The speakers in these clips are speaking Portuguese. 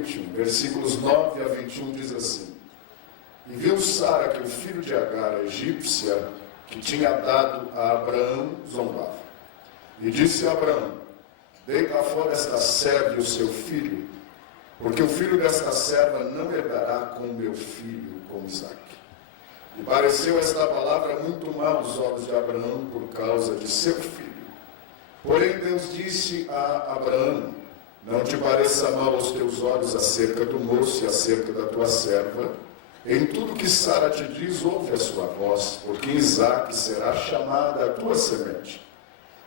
21, versículos 9 a 21 diz assim: E viu Sara que o filho de Agar, a egípcia, que tinha dado a Abraão, zombava. E disse a Abraão: Deita fora esta serva e o seu filho, porque o filho desta serva não herdará com o meu filho, com Isaque. E pareceu esta palavra muito mal aos olhos de Abraão por causa de seu filho. Porém Deus disse a Abraão: Não te pareça mal aos teus olhos acerca do moço e acerca da tua serva. Em tudo que Sara te diz, ouve a sua voz, porque Isaque será chamada a tua semente.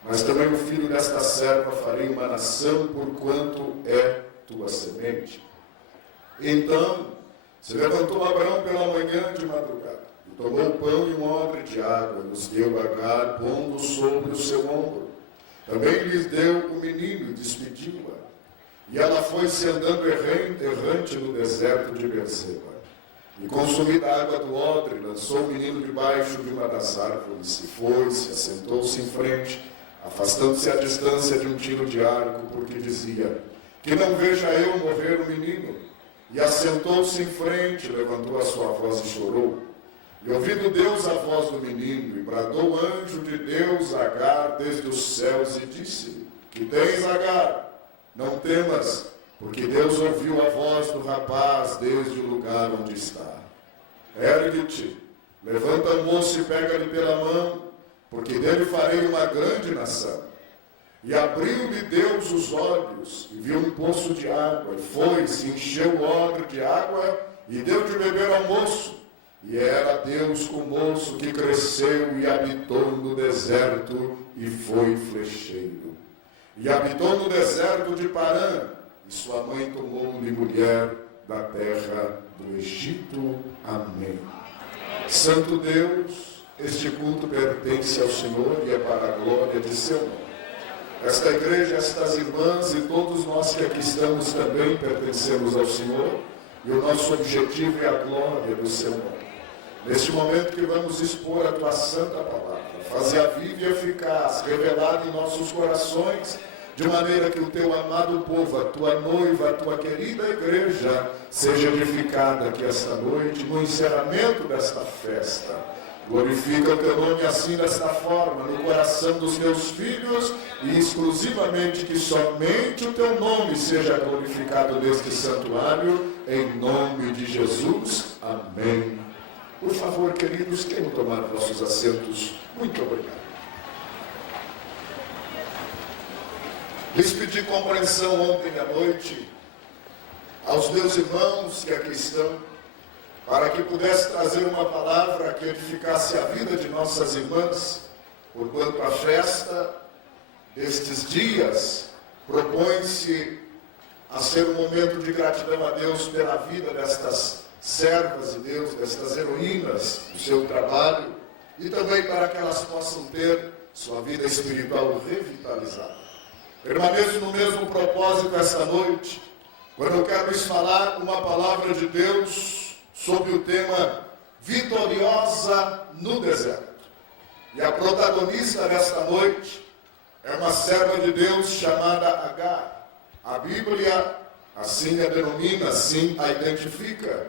Mas também o filho desta serva farei uma nação, porquanto é tua semente. Então se levantou Abraão pela manhã de madrugada, e tomou o pão e um odre de água, e os deu a Agar, pondo sobre o seu ombro. Também lhes deu o menino e despediu-a. E ela foi-se andando errante no deserto de Berseba. E consumida a água do odre, lançou o menino debaixo de uma das árvores, se foi-se, assentou-se em frente, afastando-se à distância de um tiro de arco, porque dizia: Que não veja eu morrer o menino. E assentou-se em frente, levantou a sua voz e chorou. E ouvindo Deus a voz do menino, e bradou o anjo de Deus a Agar desde os céus, e disse: Que tens, Agar? Não temas, porque Deus ouviu a voz do rapaz desde o lugar onde está. Ergue-te, levanta o moço e pega-lhe pela mão, porque dele farei uma grande nação. E abriu-lhe Deus os olhos, e viu um poço de água, e foi-se, encheu o odre de água, e deu de beber ao moço. E era Deus com o moço, que cresceu e habitou no deserto, e foi flecheiro. E habitou no deserto de Parã, e sua mãe tomou-lhe mulher da terra do Egito. Amém. Santo Deus, este culto pertence ao Senhor e é para a glória de seu nome. Esta igreja, estas irmãs e todos nós que aqui estamos também pertencemos ao Senhor, e o nosso objetivo é a glória do seu nome. Neste momento que vamos expor a tua santa palavra, fazer-a viva e eficaz, revelada em nossos corações, de maneira que o teu amado povo, a tua noiva, a tua querida igreja, seja edificada aqui esta noite, no encerramento desta festa. Glorifica o teu nome assim, desta forma, no coração dos teus filhos, e exclusivamente que somente o teu nome seja glorificado neste santuário, em nome de Jesus. Amém. Por favor, queridos, queiram tomar vossos assentos. Muito obrigado. Lhes pedi compreensão ontem à noite aos meus irmãos que aqui estão, para que pudesse trazer uma palavra que edificasse a vida de nossas irmãs, porquanto a festa destes dias propõe-se a ser um momento de gratidão a Deus pela vida destas servas de Deus, destas heroínas do seu trabalho, e também para que elas possam ter sua vida espiritual revitalizada. Permaneço no mesmo propósito esta noite, quando eu quero lhes falar uma palavra de Deus sobre o tema Vitoriosa no Deserto. E a protagonista desta noite é uma serva de Deus chamada Agar. A Bíblia assim a denomina, assim a identifica.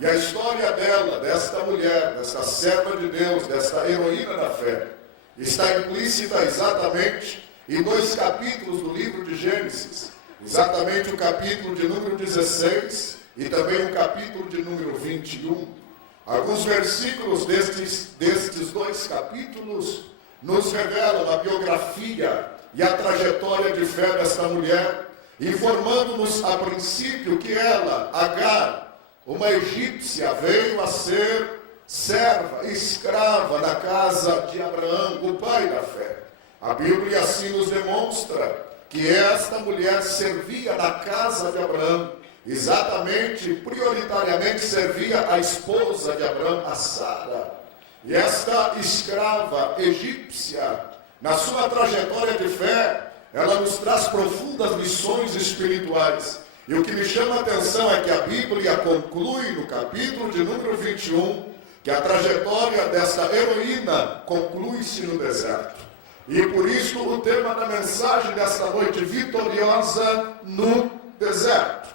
E a história dela, desta mulher, desta serva de Deus, desta heroína da fé, está implícita exatamente em 2 capítulos do livro de Gênesis. Exatamente o capítulo de número 16 e também o capítulo de número 21. Alguns versículos destes 2 capítulos nos revelam a biografia e a trajetória de fé desta mulher, informando-nos a princípio que ela, Agar, uma egípcia, veio a ser serva, escrava na casa de Abraão, o pai da fé. A Bíblia assim nos demonstra que esta mulher servia na casa de Abraão, exatamente, prioritariamente servia a esposa de Abraão, a Sara. E esta escrava egípcia, na sua trajetória de fé, ela nos traz profundas lições espirituais. E o que me chama a atenção é que a Bíblia conclui no capítulo de número 21, que a trajetória desta heroína conclui-se no deserto. E por isso o tema da mensagem desta noite, vitoriosa no deserto.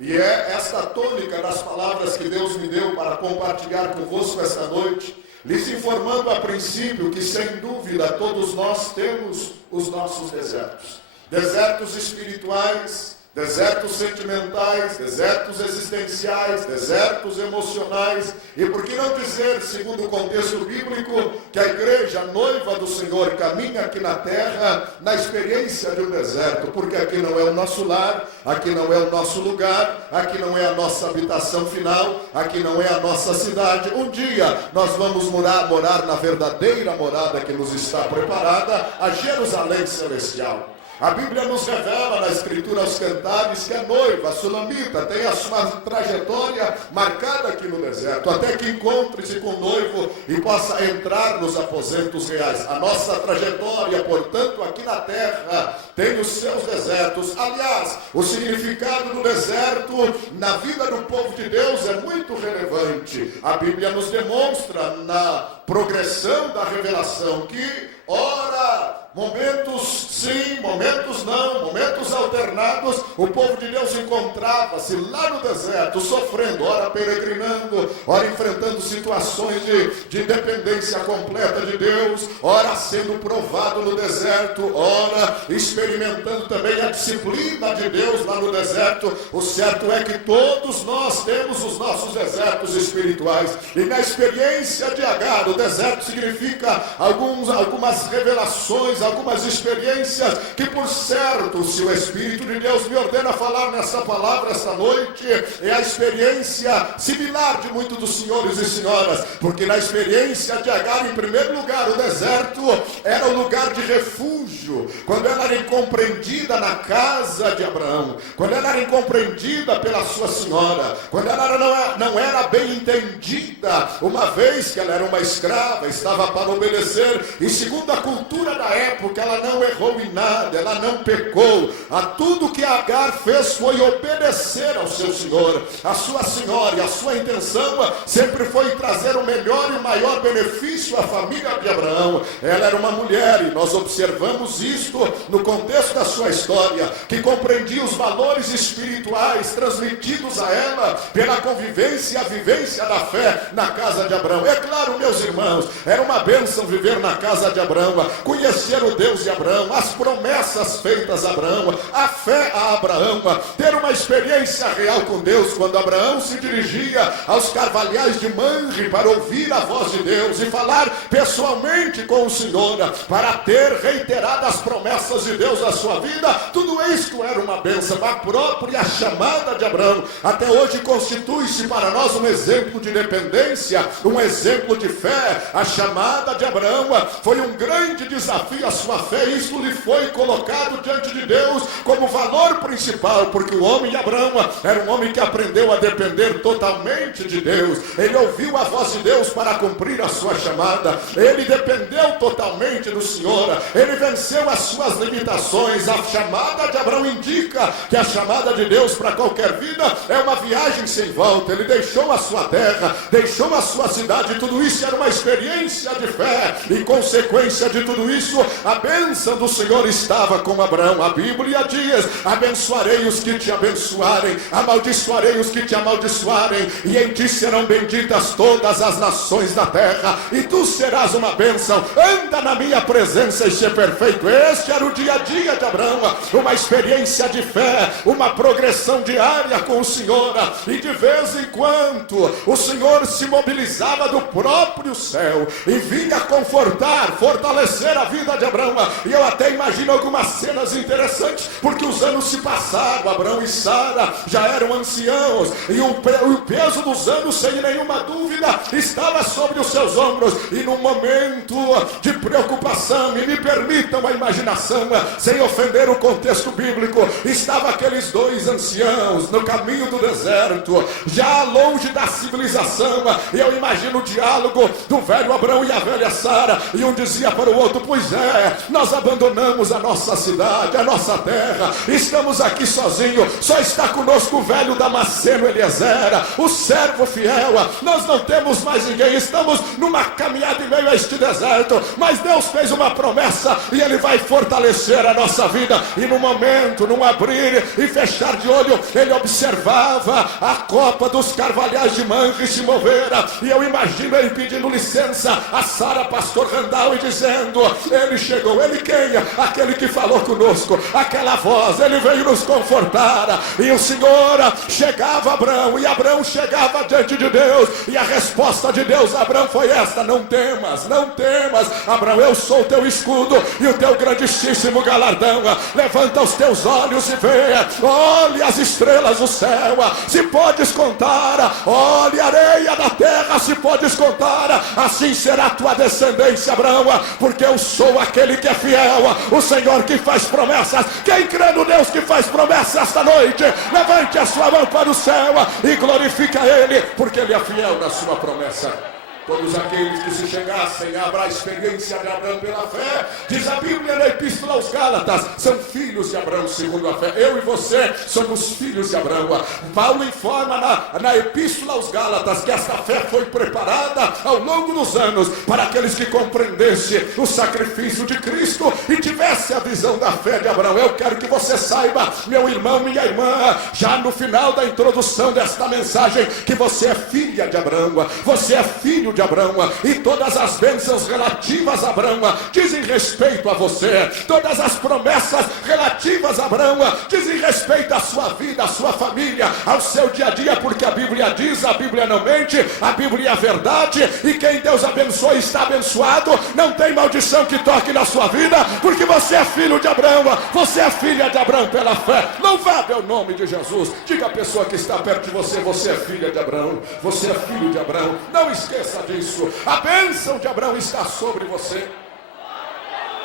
E é esta tônica das palavras que Deus me deu para compartilhar convosco esta noite, lhes informando a princípio que, sem dúvida, todos nós temos os nossos desertos. Desertos espirituais, desertos sentimentais, desertos existenciais, desertos emocionais. E por que não dizer, segundo o contexto bíblico, que a igreja, a noiva do Senhor, caminha aqui na terra na experiência de um deserto, porque aqui não é o nosso lar, aqui não é o nosso lugar, aqui não é a nossa habitação final, aqui não é a nossa cidade. Um dia nós vamos morar na verdadeira morada que nos está preparada, a Jerusalém celestial. A Bíblia nos revela na Escritura aos Cantares que a noiva, a sulamita, tem a sua trajetória marcada aqui no deserto, até que encontre-se com o noivo e possa entrar nos aposentos reais. A nossa trajetória, portanto, aqui na terra, tem os seus desertos. Aliás, o significado do deserto na vida do povo de Deus é muito relevante. A Bíblia nos demonstra na progressão da revelação que, ora, momentos sim, momentos não, momentos alternados, o povo de Deus encontrava-se lá no deserto, sofrendo, ora peregrinando, ora enfrentando situações de dependência completa de Deus, ora sendo provado no deserto, ora experimentando também a disciplina de Deus lá no deserto. O certo é que todos nós temos os nossos desertos espirituais, e na experiência de Agar, o deserto significa algumas revelações, algumas experiências que, por certo, se o Espírito de Deus me ordena falar nessa palavra esta noite, é a experiência similar de muitos dos senhores e senhoras, porque na experiência de Agar, em primeiro lugar, o deserto era o lugar de refúgio. Quando ela era incompreendida na casa de Abraão, quando ela era incompreendida pela sua senhora, quando ela não era bem entendida, uma vez que ela era uma escrava, estava para obedecer, e segundo a cultura da época, ela não errou em nada, ela não pecou. A tudo que Agar fez foi obedecer ao seu senhor, a sua senhora, e a sua intenção sempre foi trazer o melhor e o maior benefício à família de Abraão. Ela era uma mulher, e nós observamos isto no contexto da sua história, que compreendia os valores espirituais transmitidos a ela pela convivência e a vivência da fé na casa de Abraão. É claro, meus irmãos, era uma bênção viver na casa de Abraão, conhecer o Deus de Abraão, as promessas feitas a Abraão, a fé a Abraão, ter uma experiência real com Deus. Quando Abraão se dirigia aos carvalhais de Mamre para ouvir a voz de Deus e falar pessoalmente com o Senhor, para ter reiteradas promessas de Deus na sua vida, tudo isto era uma bênção. A própria chamada de Abraão até hoje constitui-se para nós um exemplo de dependência, um exemplo de fé. A chamada de Abraão foi um grande desafio à sua fé. Isso lhe foi colocado diante de Deus como valor principal, porque o homem de Abraão era um homem que aprendeu a depender totalmente de Deus. Ele ouviu a voz de Deus para cumprir a sua chamada, ele dependeu totalmente do Senhor, ele venceu as suas limitações. A chamada de Abraão indica que a chamada de Deus para qualquer vida é uma viagem sem volta. Ele deixou a sua terra, deixou a sua cidade, tudo isso era uma experiência de fé. Em consequência de tudo isso, a bênção do Senhor estava com Abraão. A Bíblia diz: abençoarei os que te abençoarem, amaldiçoarei os que te amaldiçoarem, e em ti serão benditas todas as nações da terra, e tu serás uma bênção. Anda na minha presença e ser perfeito. Este era o dia a dia de Abraão, uma experiência de fé, uma progressão diária com o Senhor, e de vez em quando o Senhor se mobilizava do próprio céu e vinha confortar, fortalecer a vida de Abraão. E eu até imagino algumas cenas interessantes, porque os anos se passaram, Abraão e Sara já eram anciãos, e o peso dos anos, sem nenhuma dúvida, estava sobre os seus ombros. E num momento de preocupação, e me permitam a imaginação, sem ofender o contexto bíblico, estavam aqueles dois anciãos no caminho do deserto, já longe da civilização. E eu imagino o diálogo do velho Abraão e a velha Sara, e um dizia para o outro: pois é, Josué, nós abandonamos a nossa cidade, a nossa terra, estamos aqui sozinhos, só está conosco o velho Damasceno Eliezer, o servo fiel, nós não temos mais ninguém, estamos numa caminhada em meio a este deserto, mas Deus fez uma promessa e Ele vai fortalecer a nossa vida. E no momento, num abrir e fechar de olho, ele observava a copa dos carvalhais de Manre se mover, e eu imagino ele pedindo licença a Sara Pastor Randall e dizendo: ele chegou. Ele quem? Aquele que falou conosco, aquela voz, ele veio nos confortar. E o Senhor chegava a Abraão, e Abraão chegava diante de Deus, e a resposta de Deus a Abraão foi esta: não temas, não temas, Abraão, eu sou o teu escudo e o teu grandíssimo galardão. Levanta os teus olhos e vê, olha as estrelas do céu, se podes contar, olha a areia da terra, se podes contar, assim será a tua descendência, Abraão, porque eu sou aquele que é fiel, o Senhor que faz promessas. Quem crê no Deus que faz promessas esta noite, levante a sua mão para o céu e glorifica Ele, porque Ele é fiel na sua promessa. Todos aqueles que se chegassem a a experiência de Abraão pela fé, diz a Bíblia na Epístola aos Gálatas, são filhos de Abraão segundo a fé. Eu e você somos filhos de Abraão. Paulo informa na Epístola aos Gálatas que esta fé foi preparada ao longo dos anos para aqueles que compreendessem o sacrifício de Cristo e tivessem a visão da fé de Abraão. Eu quero que você saiba, meu irmão, minha irmã, já no final da introdução desta mensagem, que você é filha de Abraão, você é filho de Abraão, e todas as bênçãos relativas a Abraão dizem respeito a você, todas as promessas relativas a Abraão dizem respeito à sua vida, à sua família, ao seu dia a dia, porque a Bíblia diz, a Bíblia não mente, a Bíblia é a verdade, e quem Deus abençoa está abençoado. Não tem maldição que toque na sua vida, porque você é filho de Abraão, você é filha de Abraão pela fé. Louvado é o nome de Jesus. Diga à pessoa que está perto de você: você é filha de Abraão, você é filho de Abraão. Não esqueça disso. A bênção de Abraão está sobre você.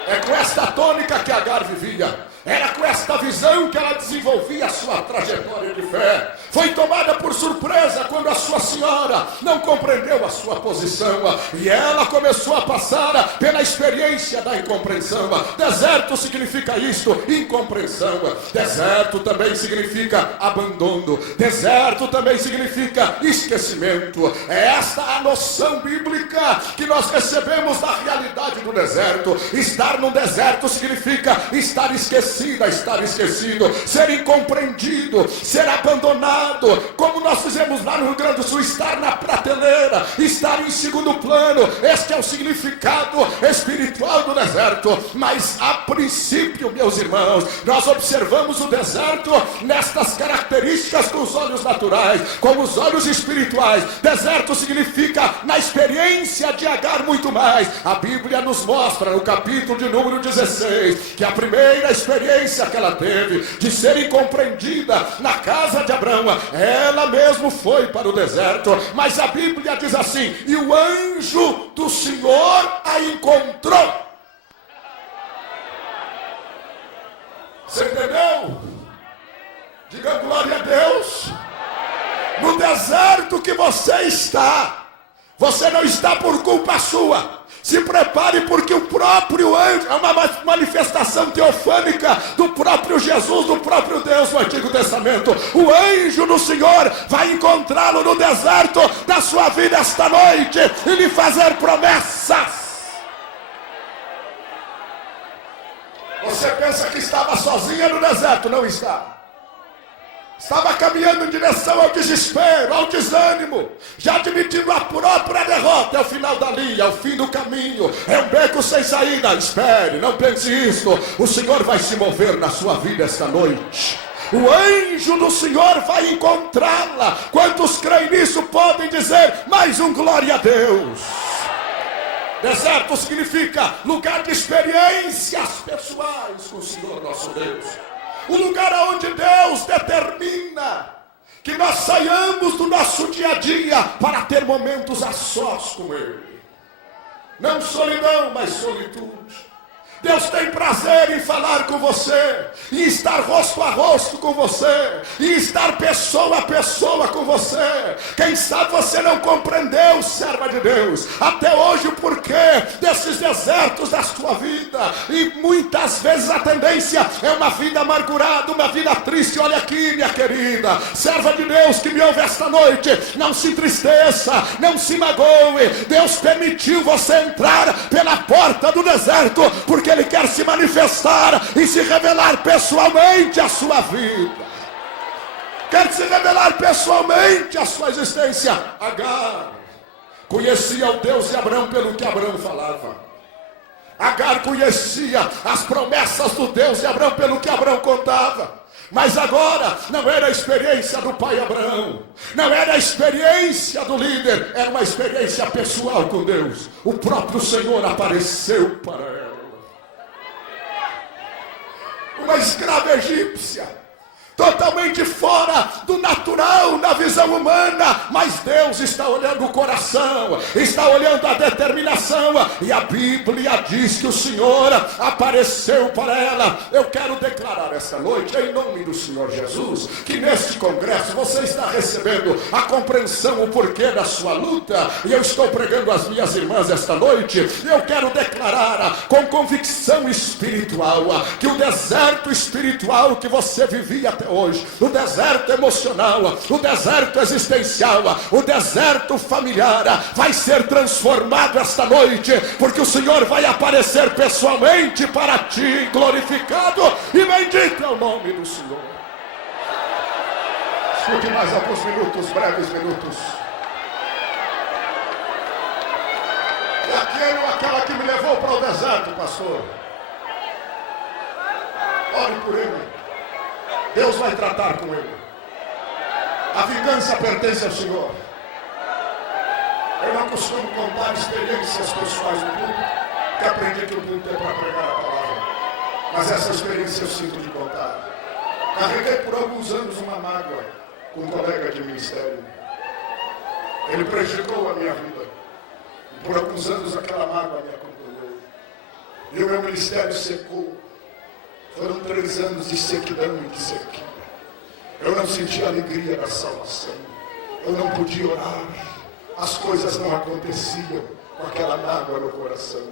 É com esta tônica que Agar vivia. Era com esta visão que ela desenvolvia a sua trajetória de fé. Foi tomada por surpresa quando a sua senhora não compreendeu a sua posição, e ela começou a passar pela experiência da incompreensão. Deserto significa isto, incompreensão. Deserto também significa abandono. Deserto também significa esquecimento. É esta a noção bíblica que nós recebemos da realidade do deserto. Estar no deserto significa estar esquecido, estar esquecido, ser incompreendido, ser abandonado, como nós fizemos lá no Rio Grande do Sul, estar na prateleira, estar em segundo plano. Este é o significado espiritual do deserto. Mas a princípio, meus irmãos, nós observamos o deserto nestas características com os olhos naturais, com os olhos espirituais. Deserto significa, na experiência de Agar, muito mais. A Bíblia nos mostra no capítulo de número 16 que a primeira experiência que ela teve de ser incompreendida na casa de Abraão, ela mesmo foi para o deserto. Mas a Bíblia diz assim: e o anjo do Senhor a encontrou. Você entendeu? Diga glória a Deus. No deserto que você está, você não está por culpa sua. Se prepare, porque o próprio anjo, é uma manifestação teofânica do próprio Jesus, do próprio Deus no Antigo Testamento. O anjo do Senhor vai encontrá-lo no deserto da sua vida esta noite e lhe fazer promessas. Você pensa que estava sozinha no deserto? Não está. Estava caminhando em direção ao desespero, ao desânimo, já admitindo a própria derrota. É o final da linha, é o fim do caminho, é um beco sem saída. Espere, não pense isso. O Senhor vai se mover na sua vida esta noite. O anjo do Senhor vai encontrá-la. Quantos creem nisso podem dizer mais um glória a Deus? Deserto significa lugar de experiências pessoais com o Senhor nosso Deus. O lugar onde Deus determina que nós saiamos do nosso dia a dia para ter momentos a sós com Ele. Não solidão, mas solitude. Deus tem prazer em falar com você, em estar rosto a rosto com você, em estar pessoa a pessoa com você. Quem sabe você não compreendeu, serva de Deus, até hoje o porquê desses desertos da sua vida. E muitas vezes a tendência é uma vida amargurada, uma vida triste. Olha aqui, minha querida, serva de Deus que me ouve esta noite, não se entristeça, não se magoe. Deus permitiu você entrar pela porta do deserto, porque Ele quer se manifestar e se revelar pessoalmente à sua vida. Quer se revelar pessoalmente à sua existência. Agar conhecia o Deus de Abraão pelo que Abraão falava. Agar conhecia as promessas do Deus de Abraão pelo que Abraão contava. Mas agora não era a experiência do pai Abraão, não era a experiência do líder, era uma experiência pessoal com Deus. O próprio Senhor apareceu para ela. Uma escrava egípcia, totalmente fora do natural, na visão humana, mas Deus está olhando o coração, está olhando a determinação, e a Bíblia diz que o Senhor apareceu para ela. Eu quero declarar esta noite, em nome do Senhor Jesus, que neste congresso você está recebendo a compreensão, o porquê da sua luta, e eu estou pregando às minhas irmãs esta noite, e eu quero declarar com convicção espiritual, que o deserto espiritual que você vivia até hoje, o deserto emocional, o deserto existencial, o deserto familiar, vai ser transformado esta noite, porque o Senhor vai aparecer pessoalmente para ti, glorificado e bendito é o nome do Senhor. Escute mais alguns minutos, breves minutos. E aquele ou aquela que me levou para o deserto, pastor, ore por ele. Deus vai tratar com ele. A vingança pertence ao Senhor. Eu não costumo contar experiências pessoais no público, que aprendi que o público é para pregar a palavra. Mas essa experiência eu sinto de contar. Carreguei por alguns anos uma mágoa com um colega de ministério. Ele prejudicou a minha vida. E por alguns anos aquela mágoa me acompanhou. E o meu ministério secou. Foram 3 anos de sequidão e de sequia. Eu não sentia a alegria da salvação. Eu não podia orar. As coisas não aconteciam com aquela mágoa no coração.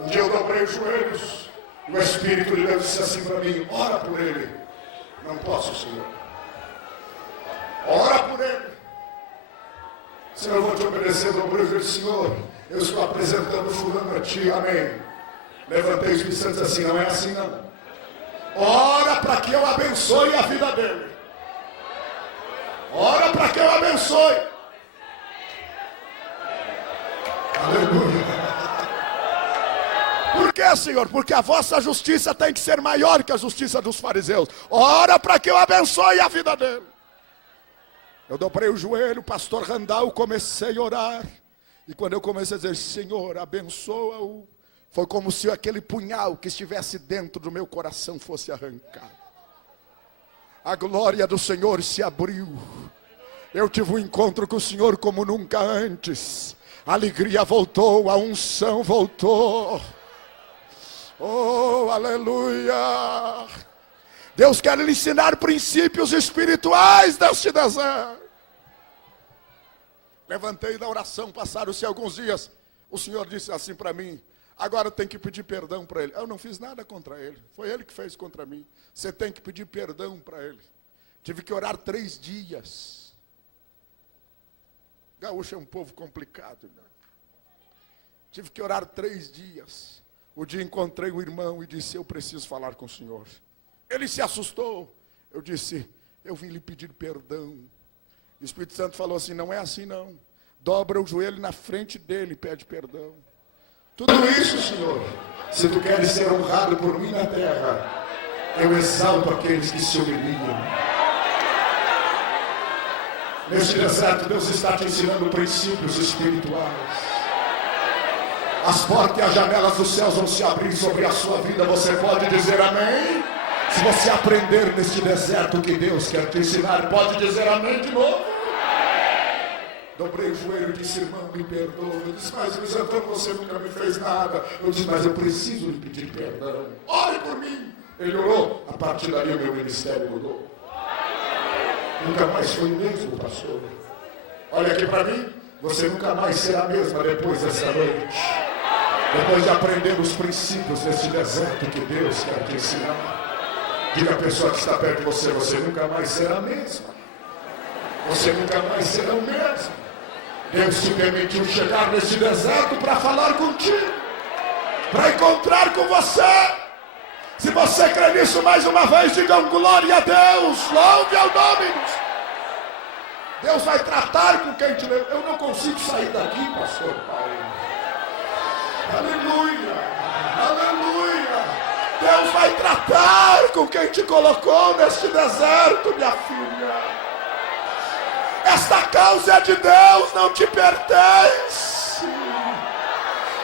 Um dia eu dobrei os joelhos. E o Espírito de Deus disse assim para mim: ora por ele. Não posso, Senhor. Ora por ele. Senhor, eu vou te obedecer. Dobrei os joelhos. Senhor, eu estou apresentando fulano a ti. Amém. Levantei os olhos e disse assim: não é assim não. Ora para que eu abençoe a vida dele. Ora para que eu abençoe. Aleluia. Por que, Senhor? Porque a vossa justiça tem que ser maior que a justiça dos fariseus. Ora para que eu abençoe a vida dele. Eu dobrei o joelho, pastor Randall, comecei a orar. E quando eu comecei a dizer: Senhor, abençoa-o, foi como se aquele punhal que estivesse dentro do meu coração fosse arrancado. A glória do Senhor se abriu. Eu tive um encontro com o Senhor como nunca antes. A alegria voltou, a unção voltou. Oh, aleluia. Deus quer lhe ensinar princípios espirituais deste deserto. Levantei da oração, passaram-se alguns dias. O Senhor disse assim para mim: agora tem que pedir perdão para ele. Eu não fiz nada contra ele. Foi ele que fez contra mim. Você tem que pedir perdão para ele. Tive que orar 3 dias. Gaúcho é um povo complicado, irmão. Tive que orar 3 dias. O dia encontrei o irmão e disse: eu preciso falar com o senhor. Ele se assustou. Eu disse: eu vim lhe pedir perdão. O Espírito Santo falou assim: não é assim não. Dobra o joelho na frente dele e pede perdão. Tudo isso, Senhor, se tu queres ser honrado por mim na terra, eu exalto aqueles que se humilham. Neste deserto, Deus está te ensinando princípios espirituais. As portas e as janelas dos céus vão se abrir sobre a sua vida. Você pode dizer amém? Se você aprender neste deserto que Deus quer te ensinar, pode dizer amém de novo? Dobrei o joelho e disse: irmão, me perdoa. Eu disse: mas Luiz Antônio, você nunca me fez nada. Eu disse: mas eu preciso lhe pedir perdão. Ore por mim. Ele orou. A partir daí o meu ministério mudou. Nunca mais foi o mesmo, pastor. Olha aqui para mim. Você nunca mais será a mesma depois dessa noite. Depois de aprender os princípios desse deserto que Deus quer te ensinar. Diga à pessoa que está perto de você: você nunca mais será a mesma. Você nunca mais será o mesmo. Deus te permitiu chegar nesse deserto para falar contigo, para encontrar com você. Se você crê nisso, mais uma vez, digam glória a Deus, louve ao nome de Deus. Deus vai tratar com quem te leu. Eu não consigo sair daqui, pastor Paulo. Aleluia, aleluia. Deus vai tratar com quem te colocou neste deserto, minha filha. Esta causa é de Deus, não te pertence.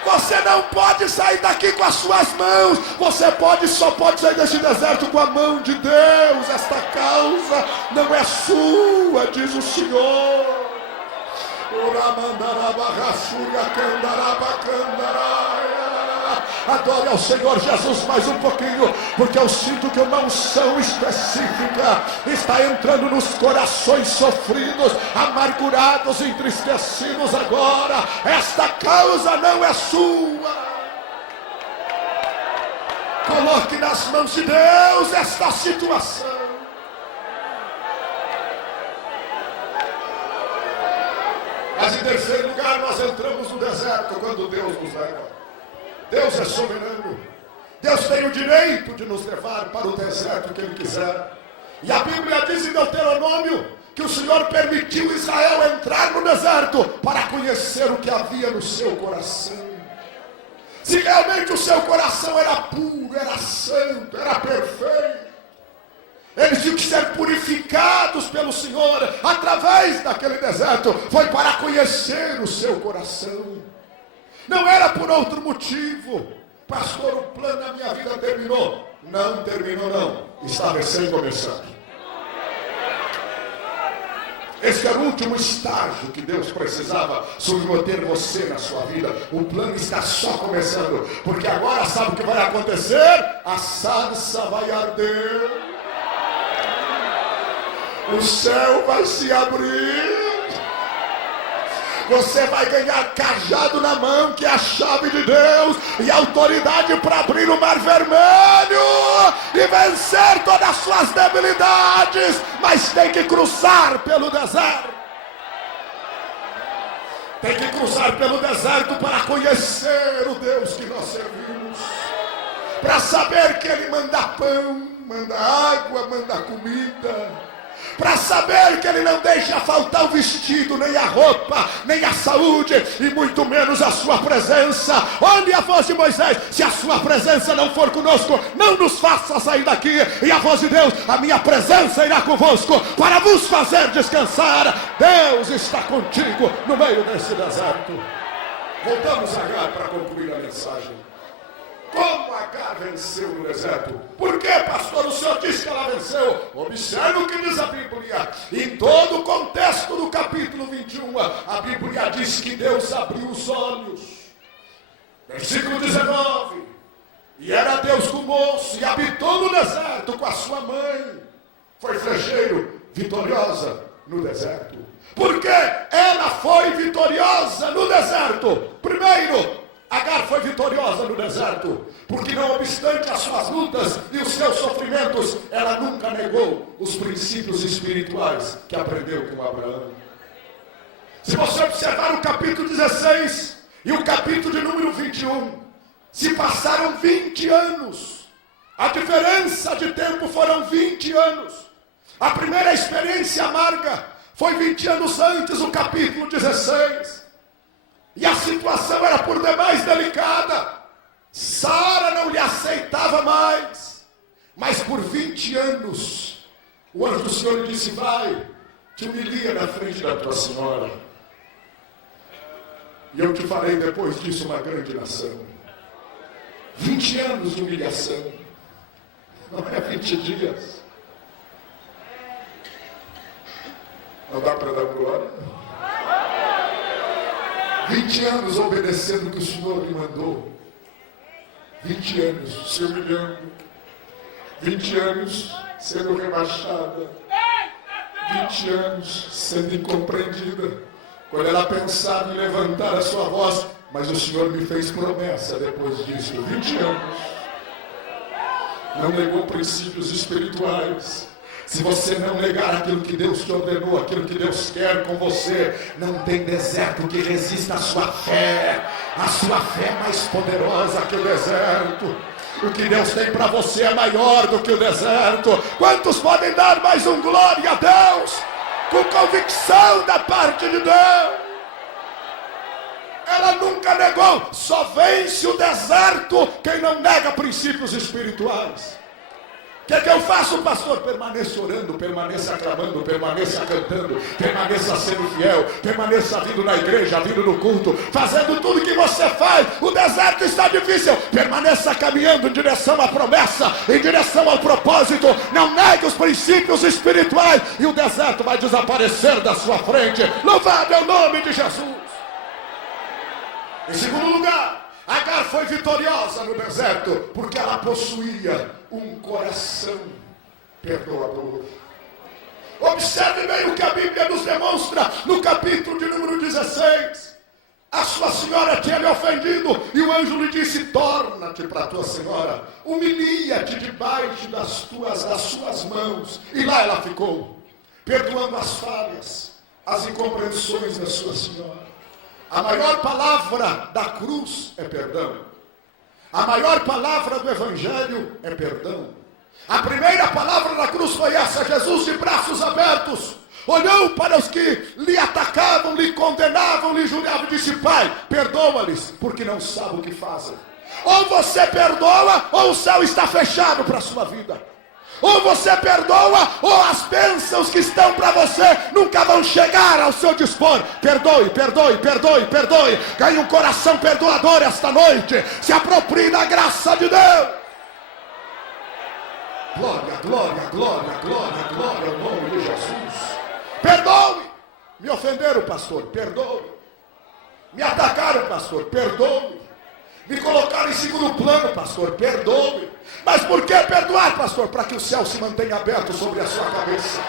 Você não pode sair daqui com as suas mãos. Você só pode sair deste deserto com a mão de Deus. Esta causa não é sua, diz o Senhor. Adore ao Senhor Jesus mais um pouquinho, porque eu sinto que uma unção específica está entrando nos corações sofridos, amargurados, entristecidos agora. Esta causa não é sua. Coloque nas mãos de Deus esta situação. Mas em terceiro lugar, nós entramos no deserto quando Deus nos leva. Deus é soberano. Deus tem o direito de nos levar para o deserto que Ele quiser. E a Bíblia diz em Deuteronômio que o Senhor permitiu Israel entrar no deserto para conhecer o que havia no seu coração. Se realmente o seu coração era puro, era santo, era perfeito, eles tinham que ser purificados pelo Senhor através daquele deserto. Foi para conhecer o seu coração. Não era por outro motivo. Pastor, o plano da minha vida terminou. Não terminou não. Está recém começando. Esse era o último estágio que Deus precisava submeter você na sua vida. O plano está só começando. Porque agora sabe o que vai acontecer? A sarça vai arder. O céu vai se abrir. Você vai ganhar cajado na mão, que é a chave de Deus, e autoridade para abrir o mar vermelho e vencer todas as suas debilidades. Mas tem que cruzar pelo deserto. Tem que cruzar pelo deserto para conhecer o Deus que nós servimos. Para saber que Ele manda pão, manda água, manda comida. Para saber que Ele não deixa faltar o vestido, nem a roupa, nem a saúde, e muito menos a sua presença. Onde a voz de Moisés: se a sua presença não for conosco, não nos faça sair daqui. E a voz de Deus: a minha presença irá convosco para vos fazer descansar. Deus está contigo no meio desse deserto. Voltamos a Agar para concluir a mensagem. Como Agar venceu no deserto? Por que, pastor, o senhor disse que ela venceu? Observe o que diz a Bíblia. Em todo o contexto do capítulo 21, a Bíblia diz que Deus abriu os olhos. Versículo 19. E era Deus com o moço, e habitou no deserto com a sua mãe. Foi flecheiro, vitoriosa no deserto. Por que ela foi vitoriosa no deserto? Primeiro, Agar foi vitoriosa no deserto, porque não obstante as suas lutas e os seus sofrimentos, ela nunca negou os princípios espirituais que aprendeu com Abraão. Se você observar o capítulo 16 e o capítulo de número 21, se passaram 20 anos. A diferença de tempo foram 20 anos. A primeira experiência amarga foi 20 anos antes, o capítulo 16. E a situação era por demais delicada. Sara não lhe aceitava mais. Mas por 20 anos, o anjo do Senhor lhe disse: vai, te humilia na frente da tua senhora. E eu te farei depois disso uma grande nação. 20 anos de humilhação. Não é 20 dias. Não dá para dar glória? 20 anos obedecendo o que o Senhor me mandou. 20 anos se humilhando. 20 anos sendo rebaixada. 20 anos sendo incompreendida. Quando ela pensava em levantar a sua voz, mas o Senhor me fez promessa depois disso. 20 anos. Não negou princípios espirituais. Se você não negar aquilo que Deus te ordenou, aquilo que Deus quer com você, não tem deserto que resista à sua fé. A sua fé é mais poderosa que o deserto. O que Deus tem para você é maior do que o deserto. Quantos podem dar mais um glória a Deus? Com convicção da parte de Deus. Ela nunca negou. Só vence o deserto quem não nega princípios espirituais. O que é que eu faço, pastor? Permaneça orando, permaneça aclamando, permaneça cantando, permaneça sendo fiel, permaneça vindo na igreja, vindo no culto, fazendo tudo que você faz. O deserto está difícil. Permaneça caminhando em direção à promessa, em direção ao propósito. Não negue os princípios espirituais e o deserto vai desaparecer da sua frente. Louvado é o nome de Jesus. Em segundo lugar, Agar foi vitoriosa no deserto porque ela possuía um coração perdoador. Observe bem o que a Bíblia nos demonstra no capítulo de número 16. A sua senhora tinha lhe ofendido e o anjo lhe disse: torna-te para a tua senhora, humilia-te debaixo das suas mãos. E lá ela ficou, perdoando as falhas, as incompreensões da sua senhora. A maior palavra da cruz é perdão. A maior palavra do Evangelho é perdão. A primeira palavra da cruz foi essa: Jesus de braços abertos olhou para os que lhe atacavam, lhe condenavam, lhe julgavam e disse: Pai, perdoa-lhes, porque não sabem o que fazem. Ou você perdoa, ou o céu está fechado para a sua vida. Ou você perdoa, ou as bênçãos que estão para você nunca vão chegar ao seu dispor. Perdoe, perdoe, perdoe, perdoe. Ganhe um coração perdoador esta noite. Se aproprie da graça de Deus. Glória, glória, glória, glória, glória ao nome de Jesus. Perdoe. Me ofenderam, pastor, perdoe. Me atacaram, pastor, perdoe. Me colocaram em segundo plano, pastor, perdoe. Mas por que perdoar, pastor? Para que o céu se mantenha aberto sobre a sua cabeça.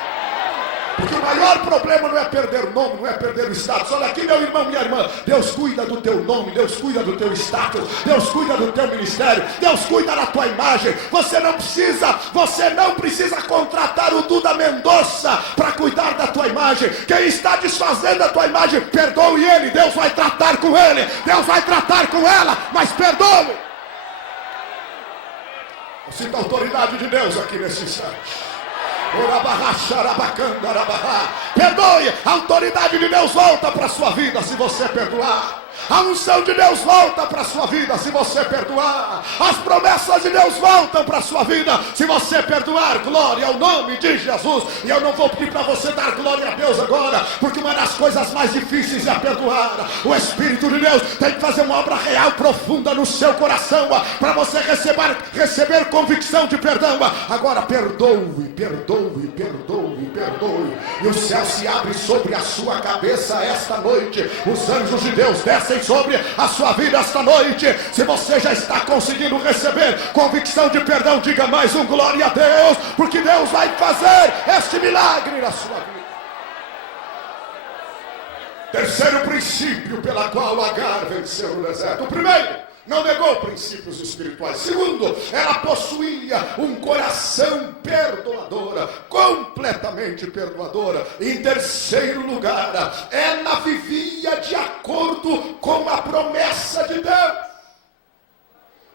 Porque o maior problema não é perder o nome, não é perder o status. Olha aqui, meu irmão, minha irmã, Deus cuida do teu nome, Deus cuida do teu status, Deus cuida do teu ministério, Deus cuida da tua imagem. Você não precisa contratar o Duda Mendonça para cuidar da tua imagem. Quem está desfazendo a tua imagem, perdoe ele, Deus vai tratar com ele, Deus vai tratar com ela, mas perdoe. Eu sinto a autoridade de Deus aqui nesse instante. Perdoe, a autoridade de Deus volta para a sua vida se você perdoar. A unção de Deus volta para a sua vida se você perdoar. As promessas de Deus voltam para a sua vida se você perdoar. Glória ao nome de Jesus. E eu não vou pedir para você dar glória a Deus agora, porque uma das coisas mais difíceis é perdoar. O Espírito de Deus tem que fazer uma obra real, profunda no seu coração, para você receber convicção de perdão. Agora perdoe, perdoe, perdoe, perdoe. E o céu se abre sobre a sua cabeça esta noite. Os anjos de Deus descem sobre a sua vida esta noite. Se você já está conseguindo receber convicção de perdão, diga mais um glória a Deus, porque Deus vai fazer este milagre na sua vida. Terceiro princípio pela qual Agar venceu o deserto. O primeiro, não negou princípios espirituais. Segundo, ela possuía um coração perdoadora, completamente perdoadora. Em terceiro lugar, ela vivia de acordo com a promessa de Deus.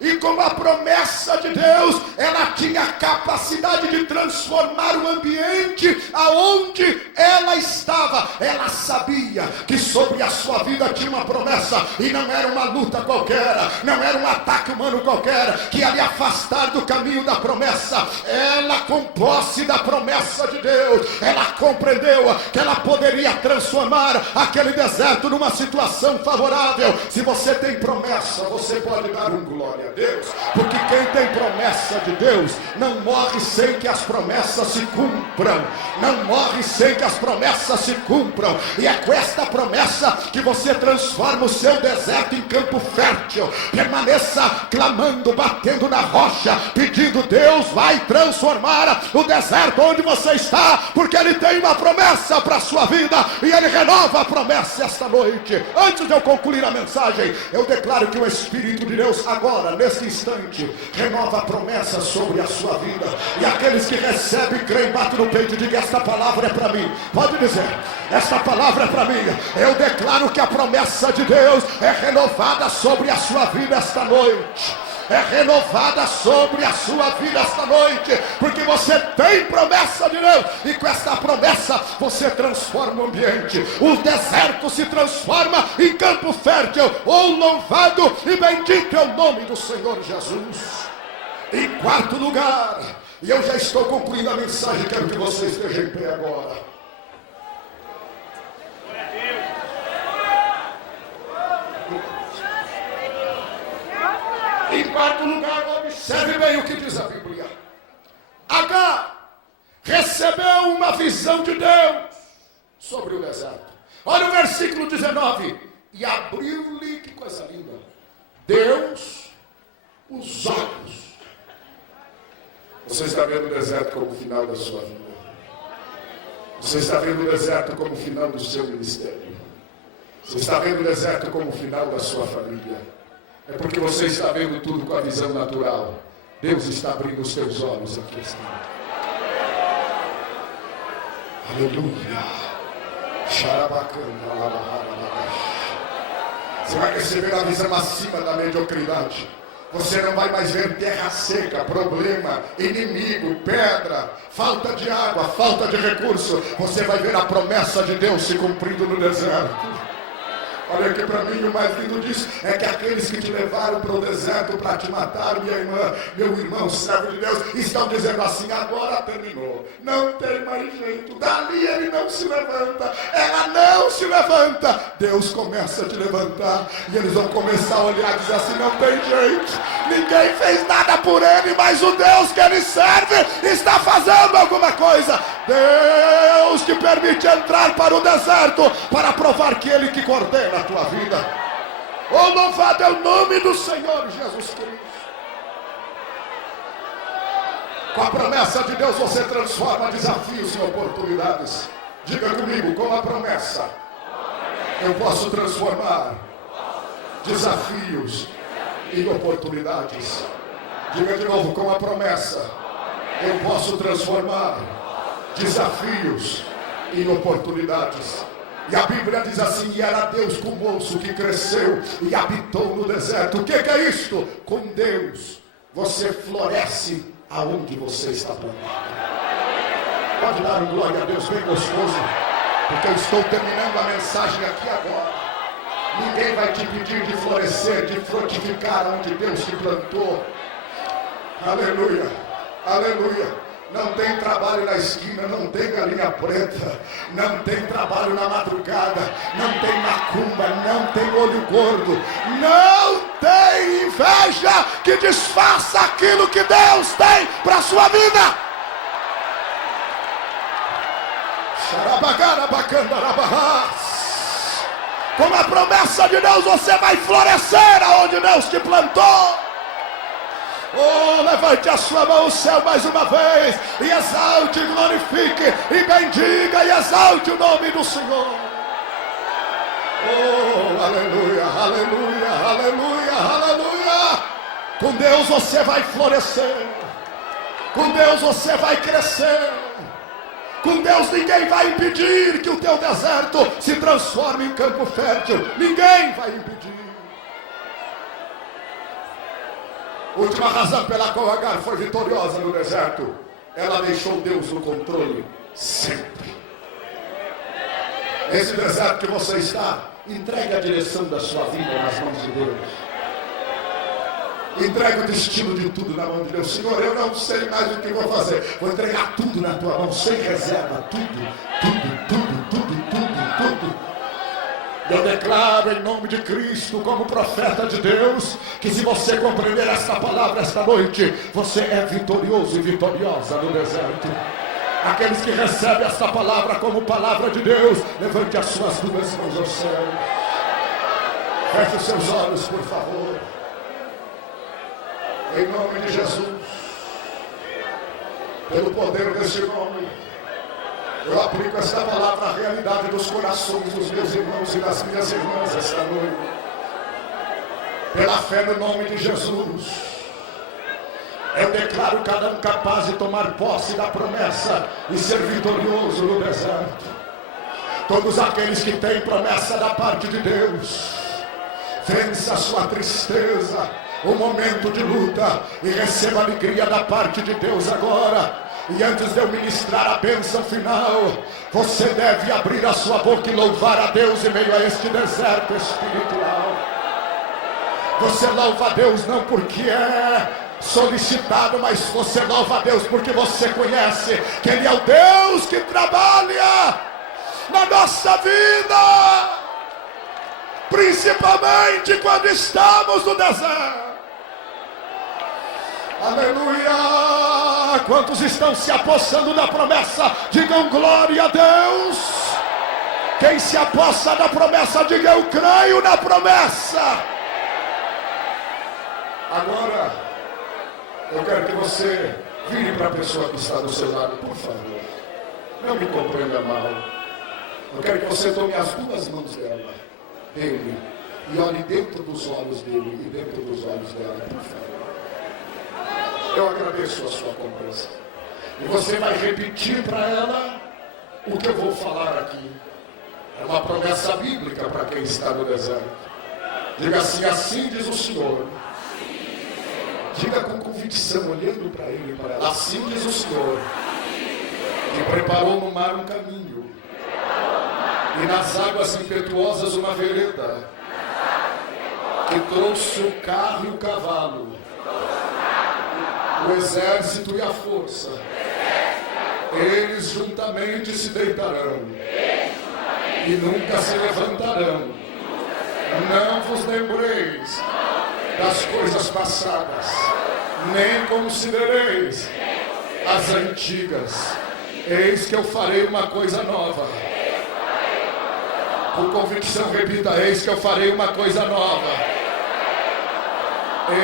E com a promessa de Deus, ela tinha a capacidade de transformar o ambiente aonde ela estava. Ela sabia que sobre a sua vida tinha uma promessa, e não era uma luta qualquer, não era um ataque humano qualquer que ia lhe afastar do caminho da promessa. Ela, com posse da promessa de Deus, ela compreendeu que ela poderia transformar aquele deserto numa situação favorável. Se você tem promessa, você pode dar um glória. Deus, porque quem tem promessa de Deus não morre sem que as promessas se cumpram. Não morre sem que as promessas se cumpram. E é com esta promessa que você transforma o seu deserto em campo fértil. Permaneça clamando, batendo na rocha, pedindo: Deus vai transformar o deserto onde você está, porque Ele tem uma promessa para a sua vida, e Ele renova a promessa esta noite. Antes de eu concluir a mensagem, eu declaro que o Espírito de Deus agora, nesse instante, renova a promessa sobre a sua vida. E aqueles que recebem, creem, batem no peito e digam: esta palavra é para mim. Pode dizer: esta palavra é para mim. Eu declaro que a promessa de Deus é renovada sobre a sua vida esta noite. É renovada sobre a sua vida esta noite, porque você tem promessa de Deus, e com esta promessa você transforma o ambiente. O deserto se transforma em campo fértil. Oh, louvado e bendito é o nome do Senhor Jesus. Em quarto lugar, e eu já estou concluindo a mensagem, quero que você esteja em pé agora. Em quarto lugar, observe bem o que diz a Bíblia. Agar recebeu uma visão de Deus sobre o deserto. Olha o versículo 19. E abriu-lhe, que coisa linda, Deus os olhos. Você está vendo o deserto como o final da sua vida. Você está vendo o deserto como o final do seu ministério. Você está vendo o deserto como o final da sua família. É porque você está vendo tudo com a visão natural. Deus está abrindo os teus olhos aqui. Aleluia. Você vai receber a visão acima da mediocridade. Você não vai mais ver terra seca, problema, inimigo, pedra, falta de água, falta de recurso. Você vai ver a promessa de Deus se cumprindo no deserto. Olha aqui para mim, o mais lindo disso é que aqueles que te levaram para o deserto para te matar, minha irmã, meu irmão, servo de Deus, estão dizendo assim: agora terminou, não tem mais jeito, dali ele não se levanta, ela não se levanta. Deus começa a te levantar, e eles vão começar a olhar e dizer assim: não tem jeito, ninguém fez nada por ele, mas o Deus que ele serve está fazendo alguma coisa. Deus te permite entrar para o deserto para provar que ele que coordena a tua vida. Oh, louvado é o nome do Senhor Jesus Cristo. Com a promessa de Deus você transforma desafios em oportunidades. Diga comigo: com a promessa eu posso transformar desafios em oportunidades. Diga de novo: com a promessa eu posso transformar desafios em oportunidades. E a Bíblia diz assim: e era Deus com o moço que cresceu e habitou no deserto. O que é isto? Com Deus você floresce aonde você está plantado. Pode dar um glória a Deus bem gostoso, porque eu estou terminando a mensagem aqui agora. Ninguém vai te pedir de florescer, de frutificar onde Deus te plantou. Aleluia, aleluia. Não tem trabalho na esquina, não tem galinha preta, não tem trabalho na madrugada, não tem macumba, não tem olho gordo, não tem inveja que desfaça aquilo que Deus tem para a sua vida. Com a promessa de Deus você vai florescer aonde Deus te plantou. Oh, levante a sua mão ao céu mais uma vez e exalte, glorifique e bendiga e exalte o nome do Senhor. Oh, aleluia, aleluia, aleluia, aleluia. Com Deus você vai florescer. Com Deus você vai crescer. Com Deus ninguém vai impedir que o teu deserto se transforme em campo fértil. Ninguém vai impedir. Última razão pela qual Agar foi vitoriosa no deserto: ela deixou Deus no controle sempre. Esse deserto que você está, entregue a direção da sua vida nas mãos de Deus. Entregue o destino de tudo na mão de Deus. Senhor, eu não sei mais o que vou fazer. Vou entregar tudo na tua mão, sem reserva. Tudo, tudo, tudo, tudo, tudo, tudo. Eu declaro em nome de Cristo, como profeta de Deus, que se você compreender esta palavra esta noite, você é vitorioso e vitoriosa no deserto. Aqueles que recebem esta palavra como palavra de Deus, levante as suas duas mãos ao céu. Feche os seus olhos, por favor. Em nome de Jesus, pelo poder desse nome, eu aplico esta palavra à realidade dos corações dos meus irmãos e das minhas irmãs esta noite. Pela fé no nome de Jesus, eu declaro cada um capaz de tomar posse da promessa e ser vitorioso no deserto. Todos aqueles que têm promessa da parte de Deus, vença a sua tristeza, o momento de luta, e receba a alegria da parte de Deus agora. E antes de eu ministrar a bênção final, você deve abrir a sua boca e louvar a Deus em meio a este deserto espiritual. Você louva a Deus não porque é solicitado, mas você louva a Deus porque você conhece que Ele é o Deus que trabalha na nossa vida, principalmente quando estamos no deserto. Aleluia! Quantos estão se apossando da promessa, digam glória a Deus. Quem se apossa da promessa, diga eu creio na promessa. Agora eu quero que você vire para a pessoa que está do seu lado, por favor. Não me compreenda mal. Eu quero que você tome as duas mãos dele e olhe dentro dos olhos dele e dentro dos olhos dela, por favor. Eu agradeço a sua compreensão. E você vai repetir para ela o que eu vou falar aqui. É uma promessa bíblica para quem está no deserto. Diga assim: assim diz o Senhor. Diga com convicção, olhando para ele e para ela. Assim diz o Senhor, que preparou no mar um caminho, e nas águas impetuosas uma vereda, que trouxe o carro e o cavalo, o exército e a força. Eles juntamente se deitarão e nunca se levantarão. Não vos lembreis das coisas passadas, nem considereis as antigas. Eis que eu farei uma coisa nova. Com convicção repita: eis que eu farei uma coisa nova.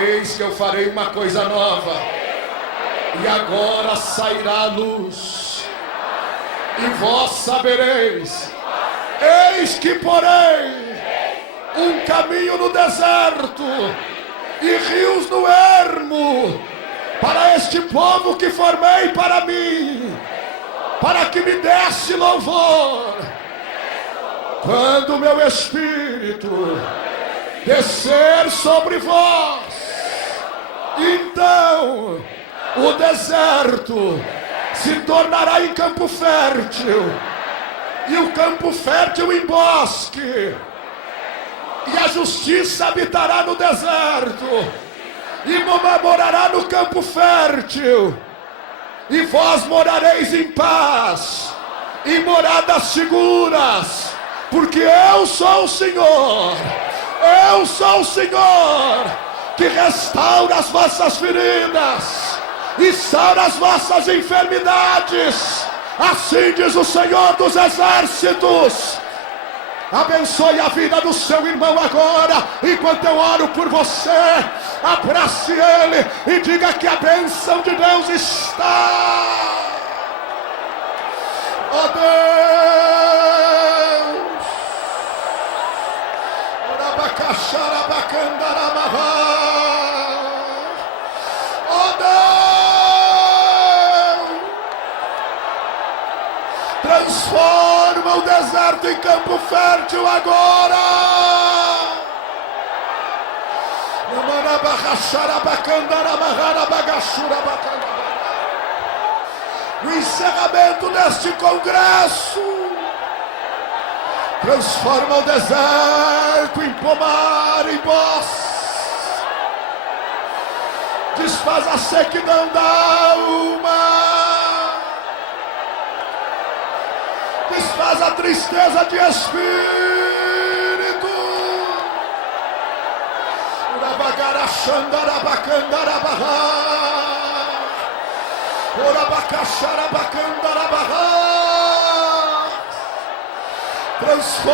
Eis que eu farei uma coisa nova. E agora sairá a luz, e vós sabereis. Eis que porei um caminho no deserto e rios no ermo, para este povo que formei para mim, para que me desse louvor. Quando o meu espírito descer sobre vós, então o deserto se tornará em campo fértil, e o campo fértil em bosque, e a justiça habitará no deserto, e morará no campo fértil, e vós morareis em paz, em moradas seguras, porque eu sou o Senhor, que restaura as vossas feridas, e sara as vossas enfermidades. Assim diz o Senhor dos exércitos. Abençoe a vida do seu irmão agora, enquanto eu oro por você. Abrace ele e diga que a bênção de Deus está. Oh Deus, oh Deus, transforma o deserto em campo fértil agora. O encerramento deste congresso transforma o deserto em pomar, em bosque. Desfaz a sequidão da alma, desfaz a tristeza de espírito. Transforma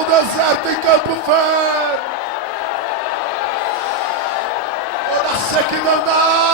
o deserto em campo fértil. Ora sequidandá.